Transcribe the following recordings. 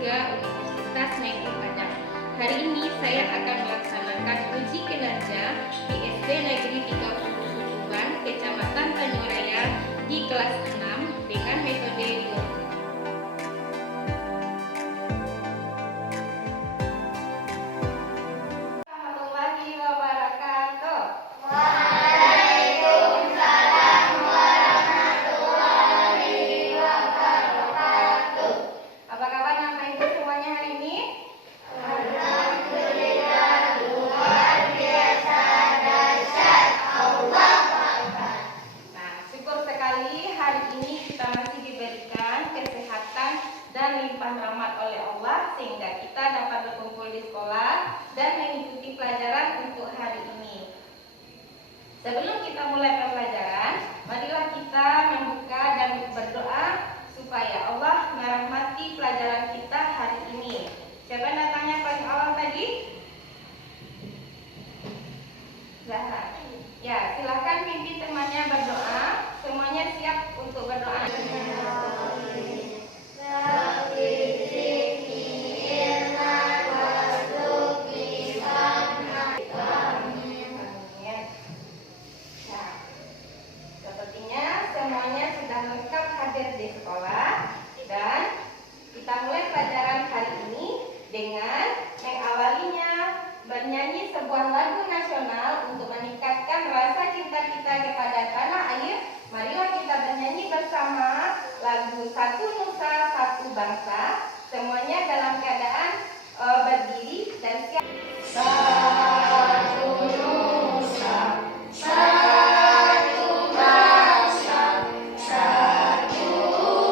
3 Universitas Negeri Padang. Hari ini saya akan melaksanakan uji kinerja di SD Negeri 30 Sukuban, Kecamatan Tanjung Raya di kelas 6 dengan metode Loop. Warahmatullahi wabarakatuh. Waalaikumsalam warahmatullahi wabarakatuh. Apa kabar Bapak Ibu semuanya hari ini? Alhamdulillah, luar biasa dahsyat, Allahu Akbar. Nah, syukur sekali hari ini kita masih diberikan kesehatan dan limpahan rahmat oleh Allah sehingga kita dapat berkumpul di sekolah dan mengikuti pelajaran untuk hari ini. Sebelum kita mulai pembelajaran, marilah kita membuka dan berdoa supaya Allah merahmati pelajaran kita hari ini. Siapa yang datangnya paling awal tadi? Zahra. Ya, silakan pimpin temannya berdoa. Semuanya siap untuk berdoa. Sepertinya semuanya sudah lengkap hadir di sekolah dan kita mulai pelajaran hari ini dengan mengawalinya bernyanyi sebuah lagu nasional untuk meningkatkan rasa cinta kita kepada tanah air. Marilah kita bernyanyi bersama lagu Satu Nusa Satu Bangsa, semuanya dalam keadaan berdiri dan siap. Satu Nusa, satu bangsa, satu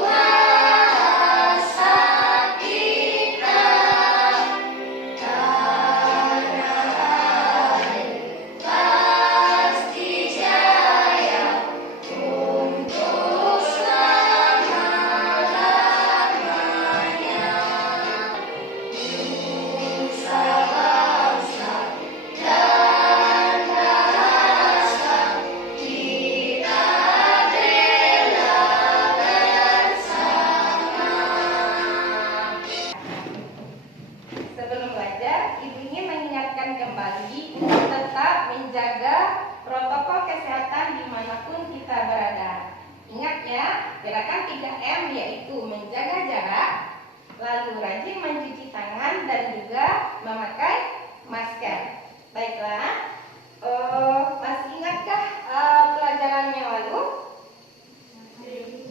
bahasa kita. Tanah air pasti jaya untuk selama-lamanya. Nusa bangsa dan bahasa kita bela bersama. Sebelum belajar, Ibu ingin mengingatkan kembali untuk tetap menjaga protokol kesehatan dimanapun kita berada. Ingat ya, gerakan 3M yaitu menjaga jarak, lalu rajin mencuci tangan dan juga memakai masker. Baiklah, masih ingatkah pelajaran yang lalu?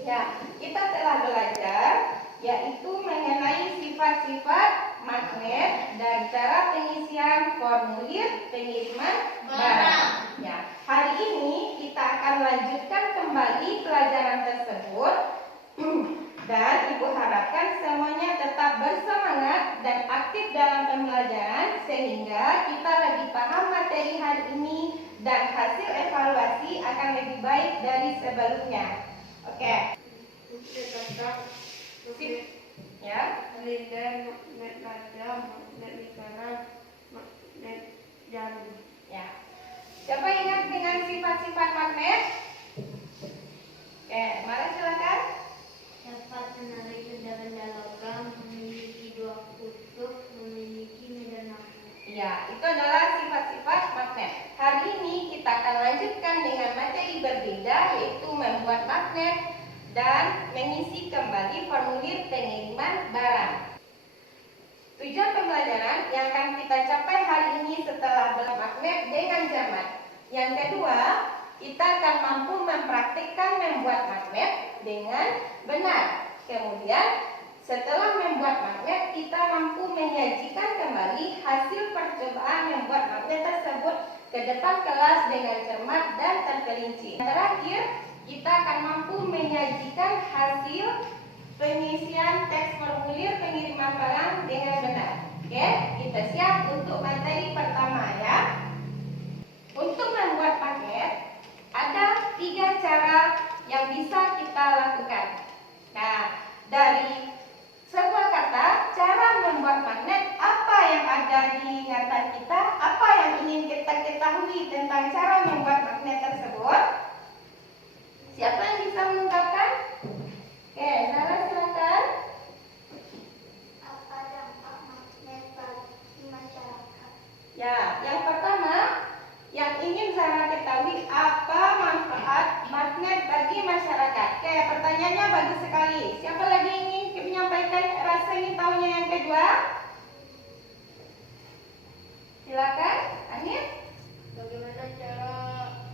Ya, kita telah belajar yaitu mengenai sifat-sifat magnet dan cara pengisian formulir pengiriman barang. Ya, hari ini kita akan lanjutkan kembali pelajaran tersebut dan Ibu harapkan semuanya tetap bersemangat dan aktif dalam pembelajaran sehingga kita lebih paham materi hari ini dan hasil evaluasi akan lebih baik dari sebelumnya. Oke. Sip. Ya. Magnet kaca, magnet lingkaran, magnet jarum. Ya. Siapa ingat dengan sifat-sifat magnet? Oke, Mara silakan. Dapat menarik benda-benda logam, memiliki dua kutub, memiliki medan magnet. Ya, itu adalah sifat-sifat magnet. Hari ini kita akan lanjutkan dengan materi berbeda yaitu membuat magnet dan mengisi kembali formulir pengiriman barang. Tujuan pembelajaran yang akan kita capai hari ini setelah bermagnet dengan zaman. Yang kedua, kita akan mampu mempraktikkan membuat magnet dengan benar. Kemudian, setelah membuat magnet, kita mampu menyajikan kembali hasil percobaan membuat magnet tersebut ke depan kelas dengan cermat dan terperinci. Terakhir, kita akan mampu menyajikan hasil pengisian teks formulir pengiriman barang dengan benar. Oke, kita siap untuk materi pertama ya. Untuk membuat magnet, ada 3 cara yang bisa kita lakukan. Nah, dari sebuah kata, cara membuat magnet, apa yang ada di ingatan kita, apa yang ingin kita ketahui tentang cara membuat magnet tersebut? Siapa yang bisa mengungkapkan? Oke, Zara silakan. Apa ingin tahunya yang kedua? Silakan, Anir. Bagaimana cara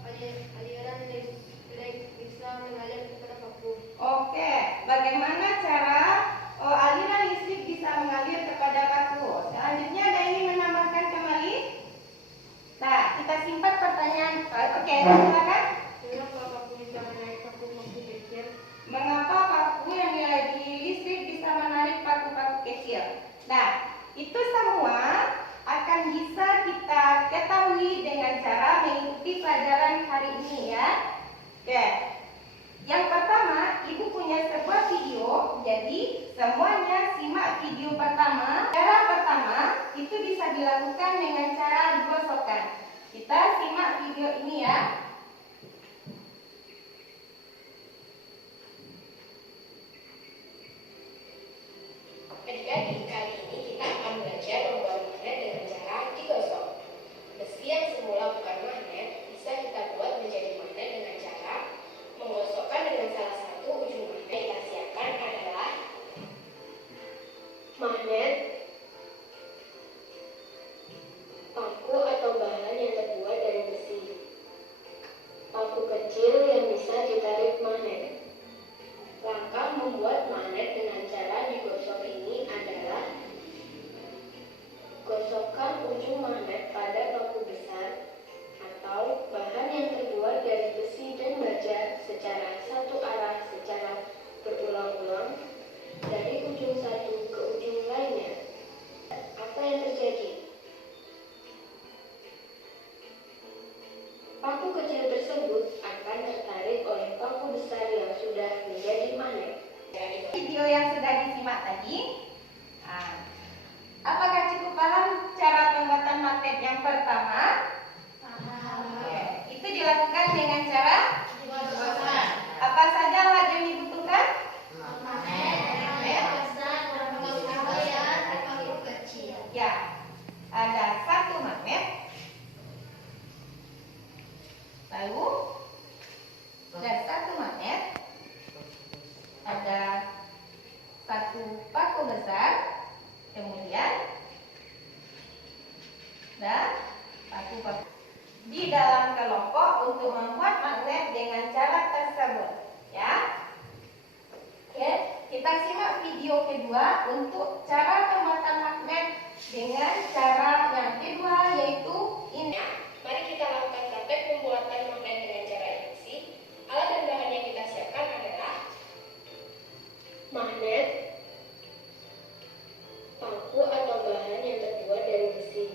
aliran listrik bisa mengalir kepada paku? Oke, bagaimana cara aliran listrik bisa mengalir kepada paku? Selanjutnya ada yang ingin menambahkan kembali? Nah, kita simpan pertanyaan. Oke, silakan. Mengapa paku bisa menarik paku-paku kecil? Mengapa paku yang dilagi listrik bisa menarik paku-paku kecil? Nah, itu semua akan bisa kita ketahui dengan cara mengikuti pelajaran hari ini ya. Oke. Yang pertama, Ibu punya sebuah video, jadi semuanya simak video pertama. Cara pertama itu bisa dilakukan dengan cara digosokkan. Kita simak video ini ya. Adik-adik, kali ini kita akan belajar membuat magnet dengan cara digosok. Besi yang semula bukan magnet bisa kita buat menjadi magnet dengan cara menggosokkan dengan salah satu ujung magnet yang kita siapkan adalah magnet, paku atau bahan yang terbuat dari besi, paku kecil yang bisa ditarik magnet. Langkah membuat magnet dengan cara digosok ini adalah gosokkan ujung magnet pada paku besar atau bahan yang terbuat dari besi dan baja secara satu arah secara berulang-ulang dari ujung satu ke ujung lainnya. Apa yang terjadi? Paku kecil tersebut akan tertarik oleh paku besar yang sudah menjadi magnet. Video yang sudah disimak tadi, apakah cukup paham cara pembuatan magnet yang pertama? Oke, itu dilakukan dengan cara Digosokkan. apa saja alat yang dibutuhkan? Magnet besar dan paku yang paku kecil. Ya, ada satu magnet, lalu ada satu magnet, ada satu paku besar, kemudian dan paku-paku di dalam kelompok untuk membuat magnet dengan cara tersebut ya. Oke, kita simak video kedua untuk cara pembuatan magnet dengan cara yang kedua, yaitu ini. Mari kita lakukan praktek pembuatan magnet dengan cara induksi. Alat dan bahan yang kita siapkan adalah magnet, paku atau bahan yang terbuat dari besi,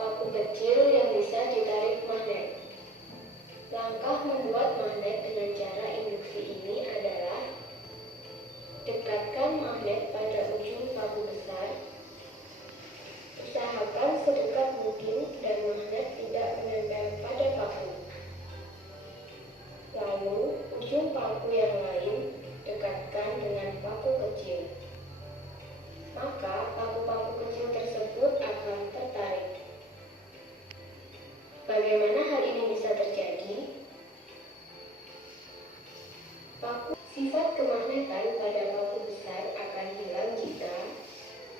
paku kecil yang bisa ditarik magnet. Langkah membuat magnet dengan cara induksi ini adalah dekatkan magnet pada ujung paku besar. Usahakan sedekat mungkin dan magnet tidak menempel pada paku. Lalu, ujung paku yang lain dekatkan dengan paku kecil. Maka, paku-paku kecil tersebut akan tertarik. Bagaimana hal ini bisa terjadi? Sifat kemagnetan pada paku besar akan hilang jika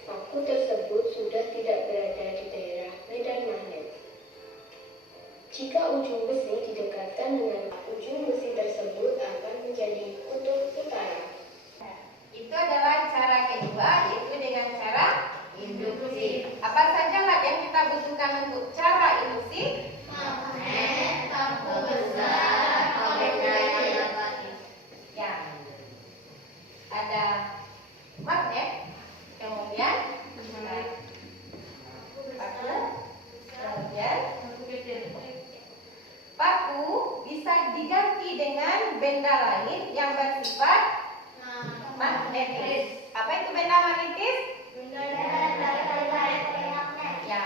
paku tersebut sudah tidak berada di daerah medan magnet. Jika ujung besi didekatkan dengan ujung besi tersebut akan menjadi kutub utara. Itu adalah cara kedua, yaitu dengan cara induksi. Apa saja alat yang kita butuhkan untuk cara induksi? Magnet, paku besar, paku kecil. Ya, ada magnet, kemudian paku, kemudian paku bisa diganti dengan benda lain yang bersifat magnetis. Apa itu benda magnetis? Ya,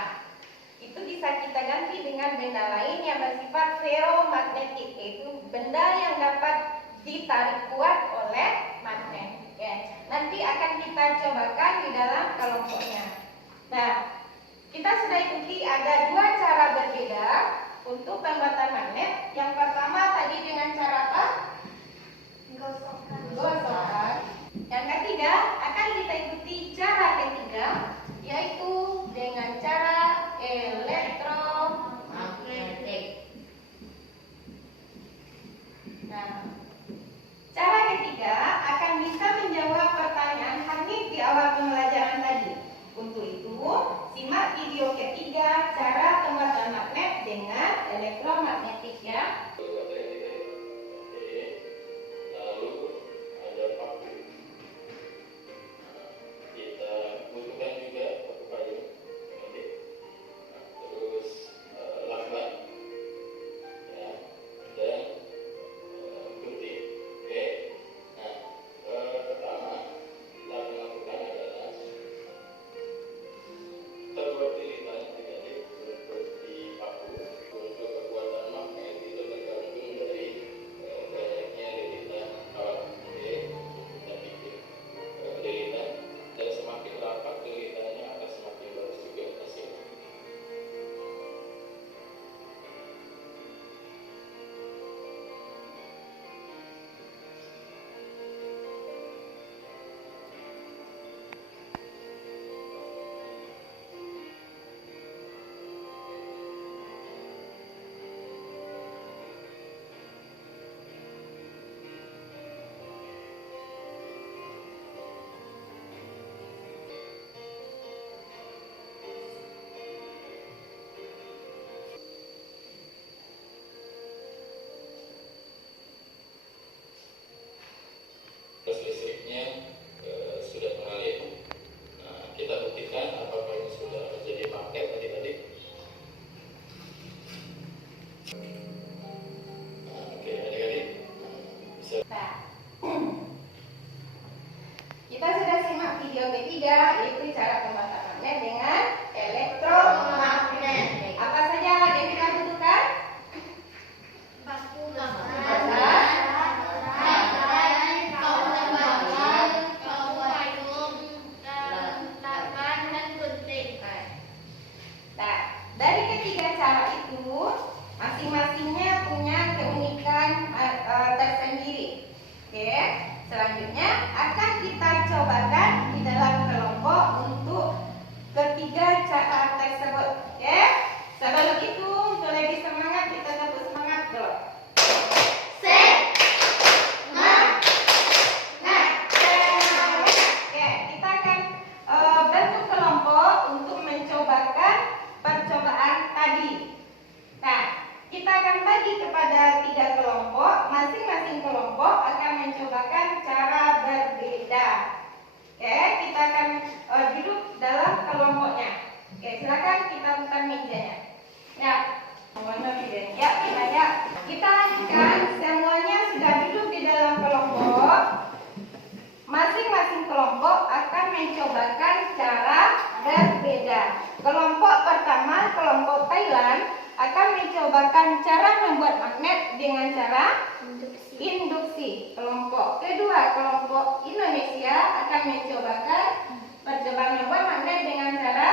itu bisa kita ganti dengan benda lain yang bersifat ferromagnetik, yaitu benda yang dapat ditarik kuat oleh magnet. Ya, nanti akan kita cobakan di dalam kelompoknya. Nah, kita sudah ikuti ada dua cara berbeda untuk pembuatan magnet. Yang pertama tadi dengan cara apa? Gosokkan. Yang ketiga akan Kita sudah simak video ketiga, yaitu cara pembuatan magnet dengan elektromagnet. Apa saja yang kita butuhkan? Paku, Nah, dari ketiga cara itu, masing-masingnya punya keunikan tersendiri. Oke, selanjutnya akan kita cobakan di dalam kelompok untuk ketiga cara tersebut. Oke, sebelum itu untuk lebih semangat kita tepuk semangat dulu. Oke, kita akan bentuk kelompok untuk mencobakan percobaan tadi. Nah, kita akan bagi kepada 3 kelompok. Masing-masing kelompok akan mencobakan cara berbeda. Oke, kita akan duduk dalam kelompoknya. Oke, silakan kita buka mejanya. Ya, semuanya tidak. Ya, kita lanjutkan. Semuanya sudah duduk di dalam kelompok. Masing-masing kelompok akan mencobakan cara berbeda. Kelompok pertama, kelompok Thailand, akan mencobakan cara membuat magnet dengan cara induksi. Kelompok kedua, kelompok Indonesia, akan mencobakan percobaan membuat magnet dengan cara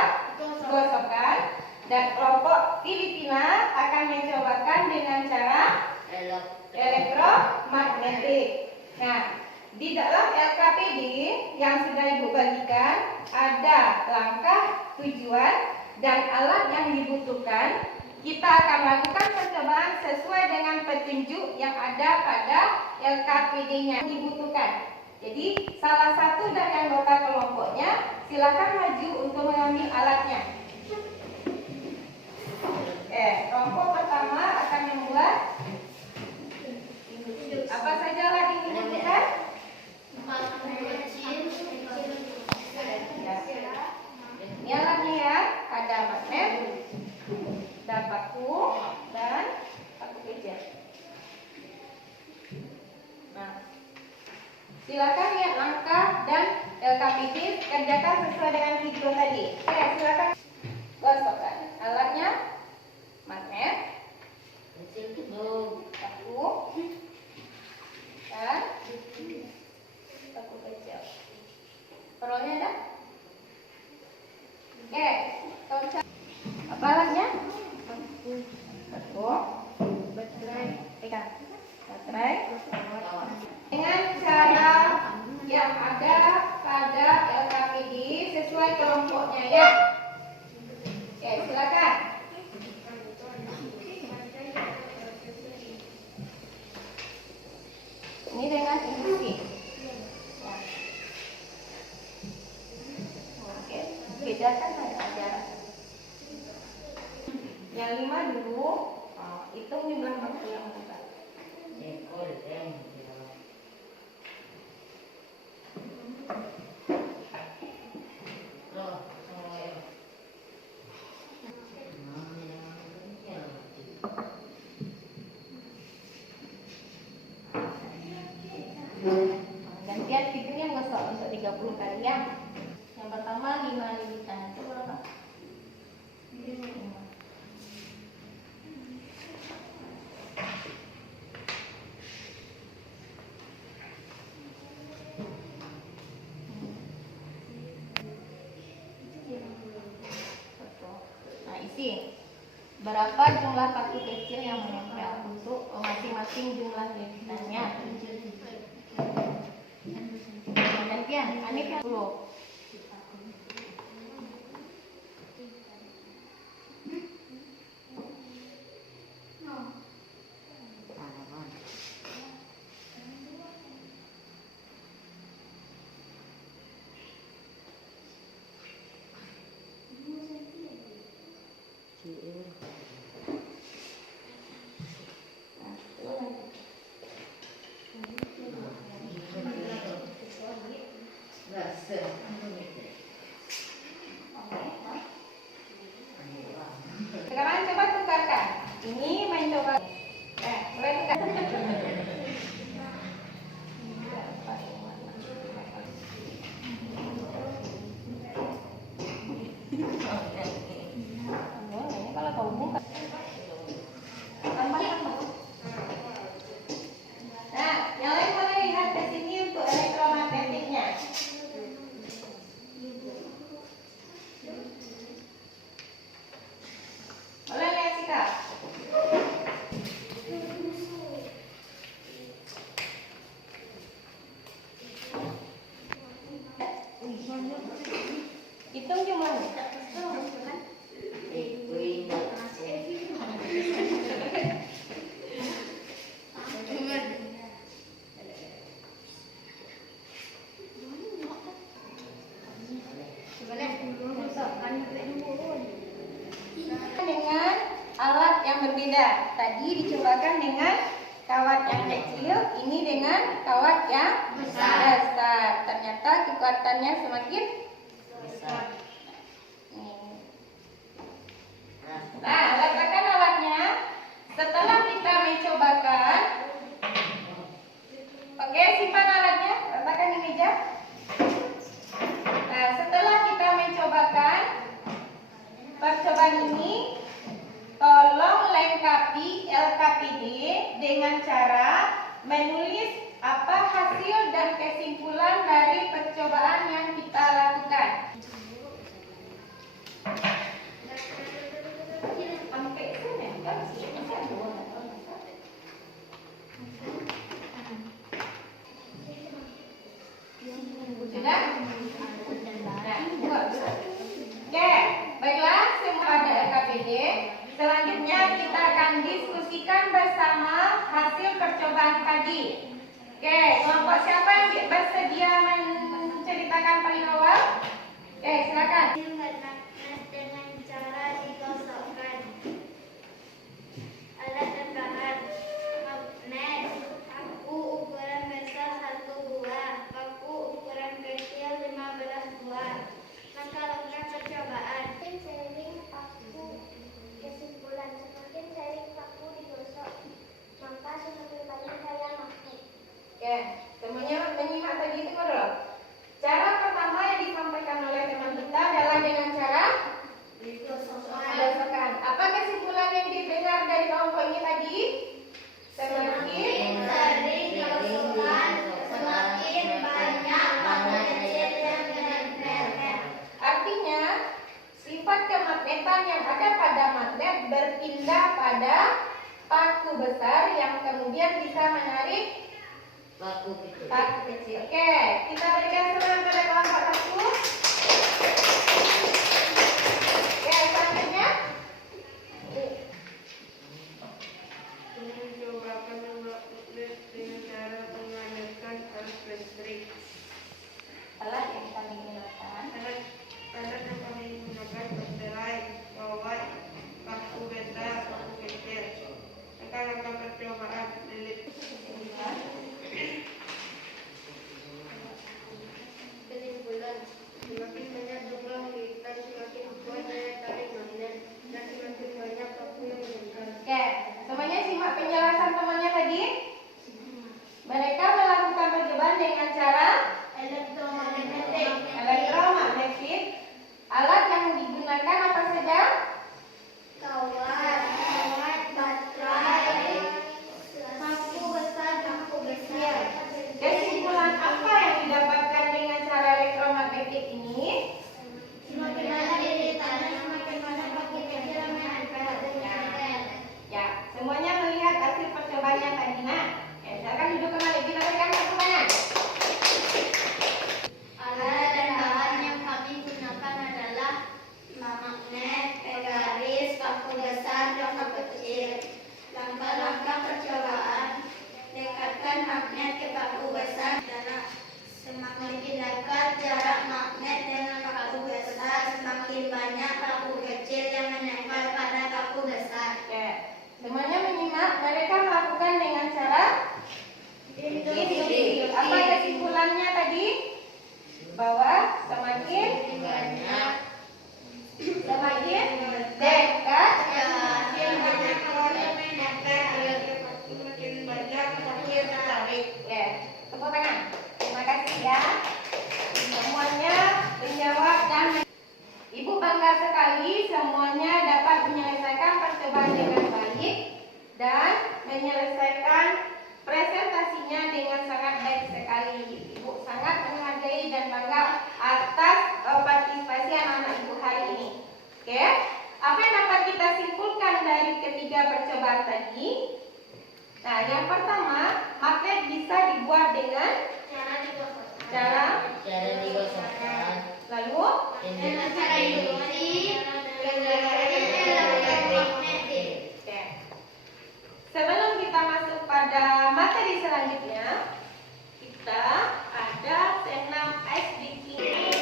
gosokan. Dan kelompok Filipina akan mencobakan dengan cara elektromagnetik. Nah, di dalam LKPD yang sudah Ibu bagikan, ada langkah, tujuan, dan alat yang dibutuhkan. Kita akan lakukan percobaan sesuai dengan petunjuk yang ada pada LKPD-nya dibutuhkan. Jadi, salah satu dari anggota kelompoknya silakan maju untuk mengambil alatnya. Kelompok pertama akan membuat apa saja alat yang dibutuhkan? Ini alatnya ya, ada magnet, ada paku, dan paku kecil. Nah, silakan lihat langkah dan LKPD, kerjakan sesuai dengan video tadi. Oke, silakan gosokkan alatnya, magnet, paku, dan paku kecil. Perolnya ada? Oke, apa alatnya? Paku, baterai, dengan cara yang ada pada LKPD sesuai kelompoknya ya. Oke, silakan. Ini dengan induksi. Oke, bedakan aja. Yang 5 dulu, hitung jumlah waktu yang buka. Gantian figurnya gosok untuk 30 kali ya. Yang pertama 5 lilitan. Itu berapa? 5. Nah, isi berapa jumlah paku kecil yang menempel untuk masing-masing jumlah lilitannya. Gantian, Anif yang 10. Sekarang coba tukarkan. Ini mencoba. Mulai tukar. Hitung gimana? Dengan alat yang berbeda. Tadi dicobakan dengan kawat yang kecil, ini dengan kawat yang besar. Ternyata kekuatannya semakin besar. Nah, letakkan alatnya. Setelah kita mencobakan, oke, simpan alatnya, letakkan di meja. Nah, setelah kita mencobakan percobaan ini, tolong lengkapi LKPD dengan cara menulis apa hasil dan kesimpulan dari percobaan yang kita lakukan. Sudah? Oke, baiklah, semua ada LKPD. Selanjutnya kita akan diskusikan bersama hasil percobaan tadi. Oke, kelompok siapa yang bersedia menceritakan paling awal? Oke, silakan. Dengan cara digosokkan. Alat dan bahan: magnet, paku ukuran besar 1 buah, paku ukuran kecil 15 buah. Langkah-langkah percobaan. Sering paku. Kesimpulan: semakin sering paku digosok, maka semakin banyak daya magnet. Oke, semuanya menyimak tadi itu dulu. Cara pertama yang disampaikan oleh teman kita adalah dengan cara digosokkan. Apa kesimpulan yang didengar dari kelompok ini tadi? Semakin sering digosokkan, semakin banyak paku kecil yang menempel. Artinya, sifat kemagnetan yang ada pada magnet berpindah pada paku besar yang kemudian bisa menarik paku kecil. Oke, kita berikan semangat pada kelompok 1. Oke, selanjutnya. Mencobakan magnet dengan cara menggunakan arus listrik. Alat yang kami gunakan. Alat yang kami gunakan baterai, bawat, paku besar, paku kecil. Langkah-langkah percobaan: lilit. Kesimpulan: semakin banyak jumlah lilitan, semakin kuat daya tarik magnet, dan semakin banyak paku yang menempel. Oke, semuanya simak penjelasan temannya tadi. Mereka melakukan percobaan dengan cara elektromagnetik. Alat yang digunakan apa saja? Kawat, baterai, paku besar, paku kecil. Kesimpulan apa yang didapatkan dengan cara elektromagnetik ini? Semakin banyak lilitannya, semakin banyak paku kecil yang menempel. Ya, semuanya melihat hasil percobaannya tadi. Nah, silakan duduk kembali. Kita berikan tepuk tangan. Alat dan bahan yang kami gunakan adalah magnet, pegaris, paku besar, dan paku kecil. Langkah-langkah percobaan: dekatkan magnet ke paku besar. Semakin dekat jarak magnet dengan paku besar, semakin banyak paku kecil yang menempel pada paku besar. Oke, semuanya menyimak. Mereka melakukan dengan cara induktif. Apa kesimpulannya tadi? Bahwa semakin Banyak dekat Semakin banyak paku yang menempel, semakin banyak paku yang tertarik. Oke, tepuk tangan. Terima kasih ya. Semuanya menjawab dan Ibu bangga sekali semuanya dapat menyelesaikan percobaan dengan baik dan menyelesaikan presentasinya dengan sangat baik sekali. Ibu sangat menghargai dan bangga atas partisipasi anak-anak Ibu hari ini. Oke, apa yang dapat kita simpulkan dari ketiga percobaan tadi? Nah, yang pertama, magnet bisa dibuat dengan cara digosokkan. Oke. Sebelum kita masuk pada materi selanjutnya, kita ada senam ice baking.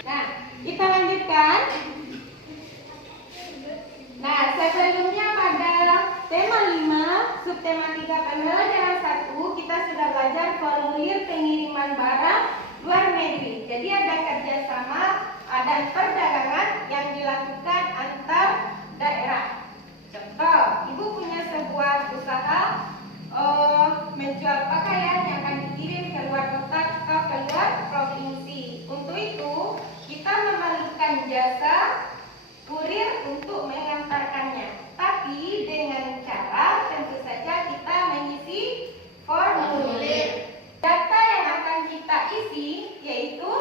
Nah, kita lanjutkan. Nah, sebelumnya pada tema 5, subtema 3 pembelajaran 1, kita sudah belajar formulir pengiriman barang luar negeri. Jadi ada kerjasama, ada perdagangan yang dilakukan antar daerah. Contoh, ibu punya sebuah usaha menjual pakaian yang akan dikirim ke luar kota atau ke luar provinsi. Untuk itu, kita memerlukan jasa kurir untuk mengantarkannya. Tapi dengan cara tentu saja kita mengisi formulir. Data yang akan kita isi yaitu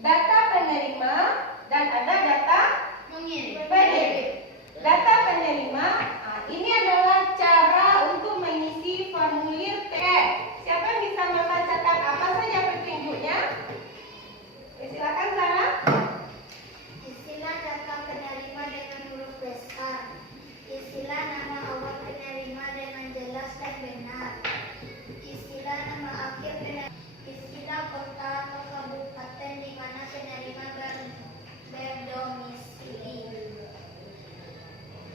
data penerima dan ada data pengirim. Data penerima, ini adalah cara untuk mengisi formulir TE. Siapa yang bisa membacakan apa saja petunjuknya? Silakan Sarah. Isilah data penerima dengan huruf besar. Isilah nama awal penerima dengan jelas dan benar. Isilah nama akhir penerima. Isilah kota atau kabupaten di mana penerima berdomisili.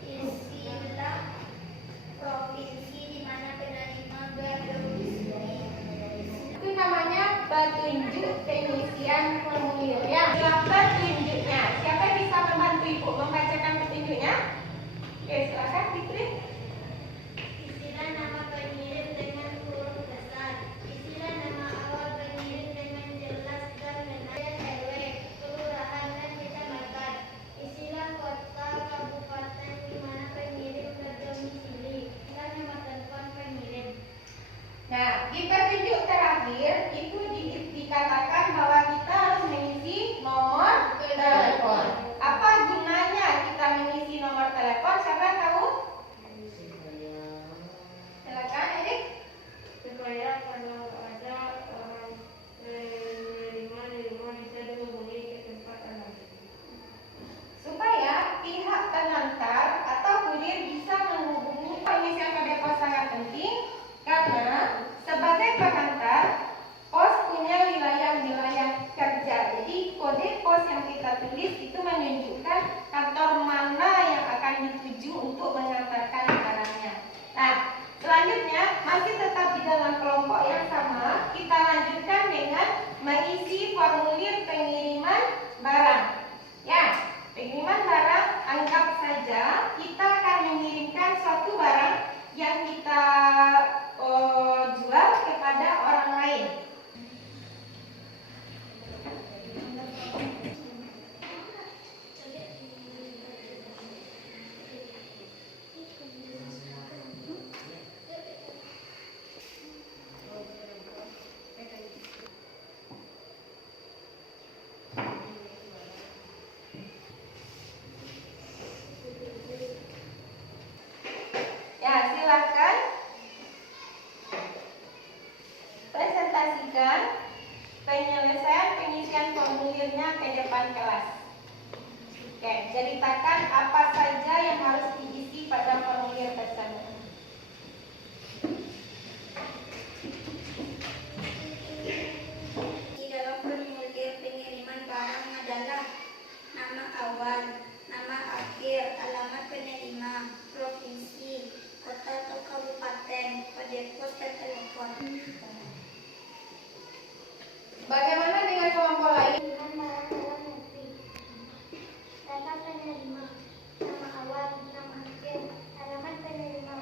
Isilah provinsi di mana penerima berdomisili. Itu namanya petunjuk pengisian formulir. Ya, petunjuknya. Siapa yang bisa membantu ibu membacakan petunjuknya? Oke, silakan Fitri. Isilah nama pengirim dengan huruf besar. Isilah nama awal pengirim dengan jelas dan benar. RW, kelurahan dan kecamatan. Isilah kota, kabupaten di mana pengirim berdomisili. Isilah nama telepon pengirim. Nah, di petunjuk terakhir itu dikatakan bahwa kita harus mengisi nomor telepon. Apa gunanya kita mengisi nomor telepon? Siapa yang tahu? Silakan, Erik. Supaya kalau ada orang menerima bisa dihubungi ke tempat anak. Supaya pihak pengantar atau kurir bisa menghubungi. Pengisian kode pos sangat penting karena sebagai pengantar pos punya wilayah-wilayah kerja. Jadi kode pos yang kita tulis itu menunjukkan kantor mana yang akan dituju untuk mengantarkan barangnya. Nah, selanjutnya masih tetap di dalam kelompok yang sama, kita lanjutkan dengan mengisi formulir pengiriman barang. Ya, pengiriman barang, anggap saja kita akan mengirimkan suatu barang yang kita jual kepada orang lain. Ya, silakan presentasikan penyelesaian pengisian formulirnya ke depan kelas. Oke, ceritakan apa saja yang harus diisi pada formulir tersebut. Di dalam formulir pengiriman barang adalah nama awal, nama akhir, alamat penerima, provinsi, kota atau kabupaten, kode pos dan telepon. Bagaimana dengan kelompok lain? Pengiriman barang dalam negeri. Data penerima, nama awal, nama akhir, alamat penerima,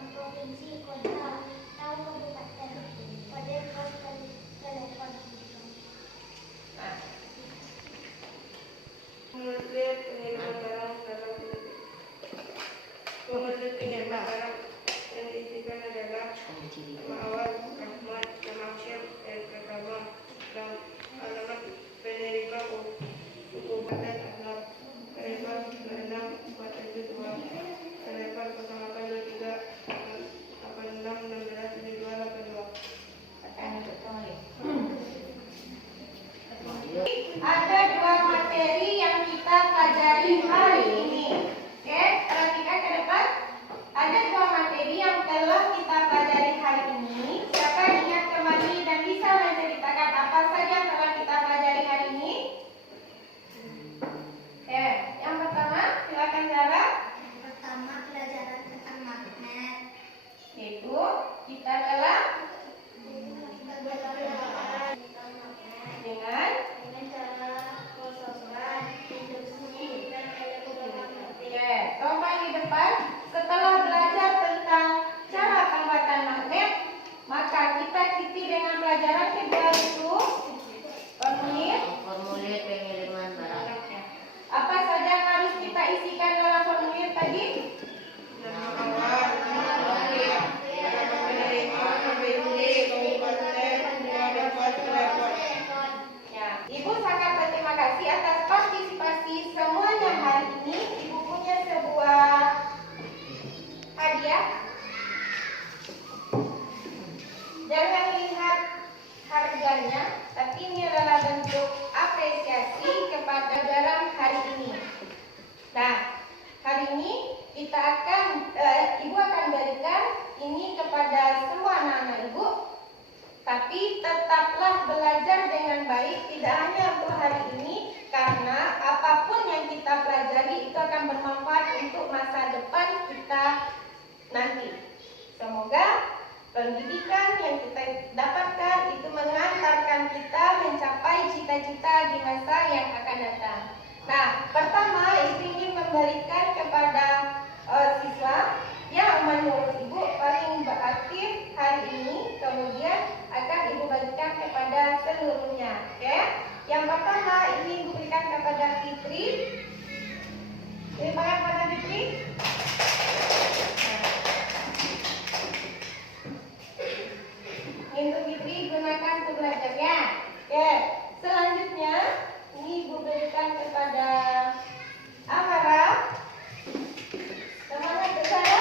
tetaplah belajar dengan baik, tidak hanya untuk hari ini, karena apapun yang kita pelajari itu akan bermanfaat untuk masa depan kita nanti. Semoga pendidikan yang kita dapatkan itu mengantarkan kita mencapai cita-cita di masa yang akan datang. Nah, pertama Ibu ingin memberikan kepada siswa yang menurut Ibu paling beraktif hari ini, kemudian akan Ibu bagikan kepada seluruhnya. Oke? Yang pertama ini Ibu berikan kepada Fitri. Terima kasih kepada Fitri. Untuk Fitri gunakan untuk belajar ya. Oke. Selanjutnya ini Ibu berikan kepada Amara. Semangat bersama.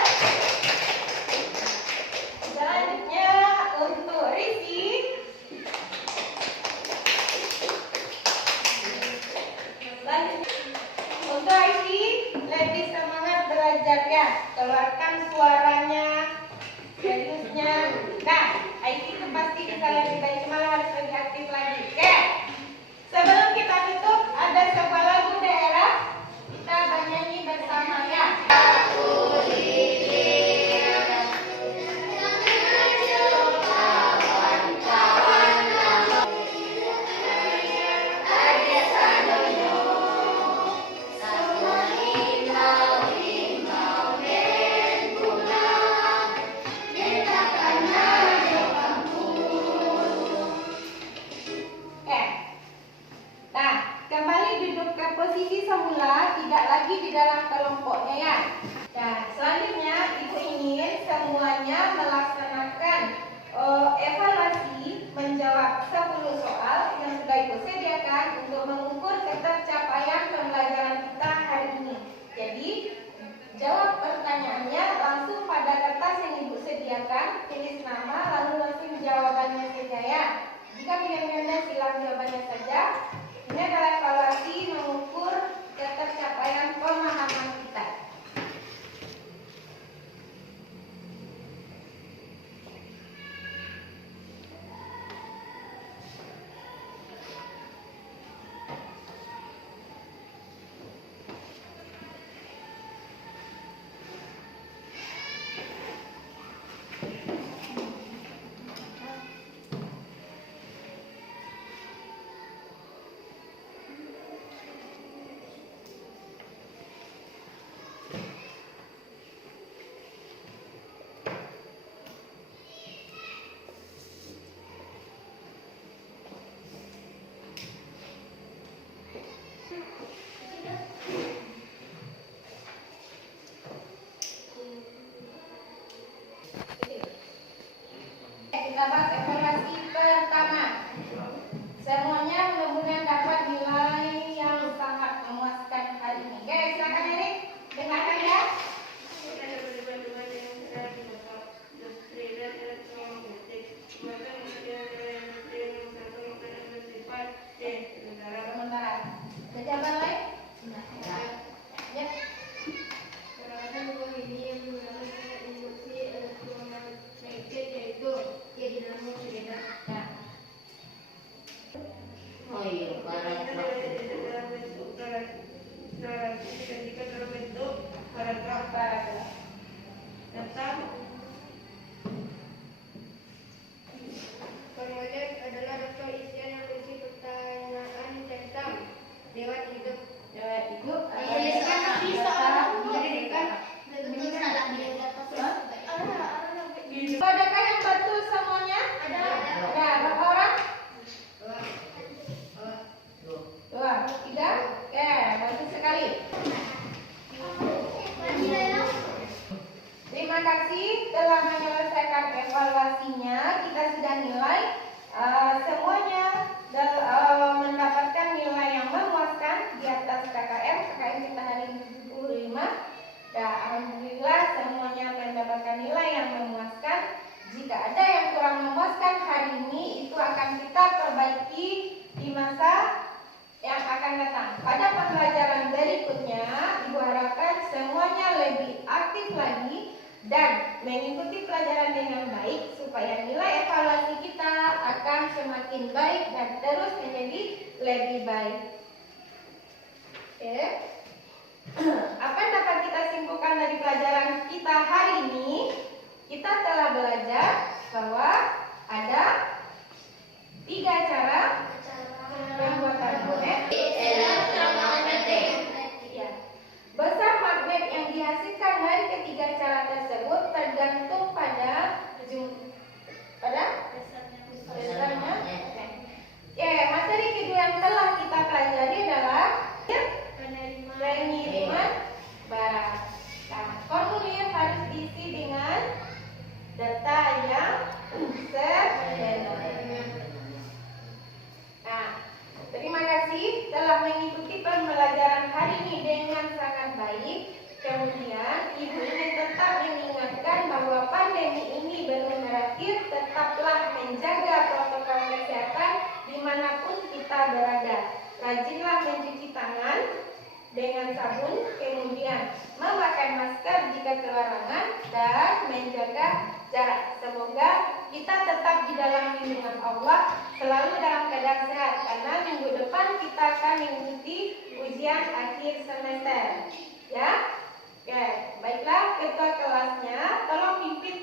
Selanjutnya untuk Risi. Selanjutnya untuk Aiki, lebih semangat belajar ya. Keluarkan suaranya, seriusnya. Nah, Aiki itu pasti bisa lebih baik, malah harus lebih aktif lagi. Oke. Sebelum kita tutup, ada sebuah lagu daerah. Kita bernyanyi bersama ya. Nah, kembali duduk ke posisi semula, tidak lagi di dalam kelompoknya ya. Nah, selanjutnya Ibu ingin semuanya melaksanakan evaluasi menjawab 10 soal yang sudah Ibu sediakan untuk mengukur ketercapaian pembelajaran kita hari ini. Jadi, jawab pertanyaannya langsung pada kertas yang Ibu sediakan, tulis nama, lalu langsung jawabannya saja ya. Jika pilihan silang jawabannya saja. Ini adalah evaluasi mengukur ketercapaian pemahaman kita. Kita bahas evaluasi pertama. Semuanya mudah-mudahan dapat nilai yang sangat memuaskan hari ini. Oke, silakan Erik, dengarkan ya. Sementara. Ada jawaban lain? Ya. Peralatan buah ini yang menggunakan induksi elektromagnetik yaitu dinamo silinder. Nah, Oh iya, paragraf. Dalam bentuk paragraf. paragraf. Tentang formulir adalah daftar isian yang berisi pertanyaan tentang lewat hidup. Jawa Ibu. Iya, sekarang bisa. Jadi kan betul salah dia dapat. Adakah yang betul semuanya? Ada. Ada berapa orang? Dua, tiga. Oke, bagus sekali. Terima kasih telah menyelesaikan evaluasinya. Kita sudah nilai semuanya dan mendapatkan nilai yang memuaskan di atas KKM. KKM kita hari ini 75. Dan alhamdulillah semuanya mendapatkan nilai yang memuaskan. Jika ada yang kurang memuaskan hari ini, itu akan kita perbaiki di masa yang akan datang. Pada pembelajaran berikutnya, Ibu harapkan semuanya lebih aktif lagi dan mengikuti pelajaran dengan baik supaya nilai evaluasi kita akan semakin baik dan terus menjadi lebih baik. Oke. Apa yang dapat kita simpulkan dari pelajaran kita hari ini? Kita telah belajar bahwa ada 3 cara pembuatan magnet. Ya. Besar magnet yang dihasilkan dari ketiga cara tersebut tergantung pada besarnya. Oke, materi kedua yang telah kita pelajari adalah pengiriman barang. Nah, formulir harus diisi dengan data yang sebenarnya. Nah, terima kasih telah mengikuti pembelajaran hari ini dengan sangat baik. Kemudian, Ibu ingin tetap mengingatkan bahwa pandemi ini belum berakhir. Tetaplah menjaga protokol kesehatan dimanapun kita berada. Rajinlah mencuci tangan dengan sabun, kemudian memakai masker jika keluar ruangan dan menjaga jarak. Semoga kita tetap di dalam lindungan Allah, selalu dalam keadaan sehat, karena minggu depan kita akan mengikuti ujian akhir semester. Ya, oke, baiklah ketua kelasnya, tolong pimpin